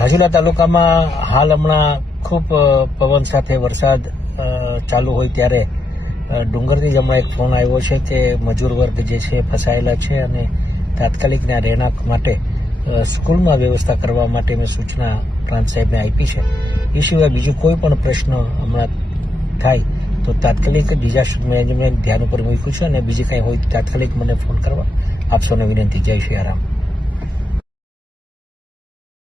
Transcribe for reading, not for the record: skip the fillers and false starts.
રાજુલા તાલુકામાં હાલ હમણાં ખૂબ પવન સાથે વરસાદ ચાલુ હોય ત્યારે ડુંગરથી જ હમણાં એક ફોન આવ્યો છે કે મજૂર વર્ગ જે છે ફસાયેલા છે અને તાત્કાલિકના રહેણાંક માટે સ્કૂલમાં વ્યવસ્થા કરવા માટે મેં સૂચના પ્રાંત સાહેબને આપી છે. એ સિવાય બીજું કોઈ પણ પ્રશ્ન હમણાં થાય તો તાત્કાલિક ડિઝાસ્ટર મેનેજમેન્ટ ધ્યાન ઉપર મૂક્યું છે અને બીજી કંઈ હોય તાત્કાલિક મને ફોન કરવા આપ સૌને વિનંતી. જય શ્રી રામ.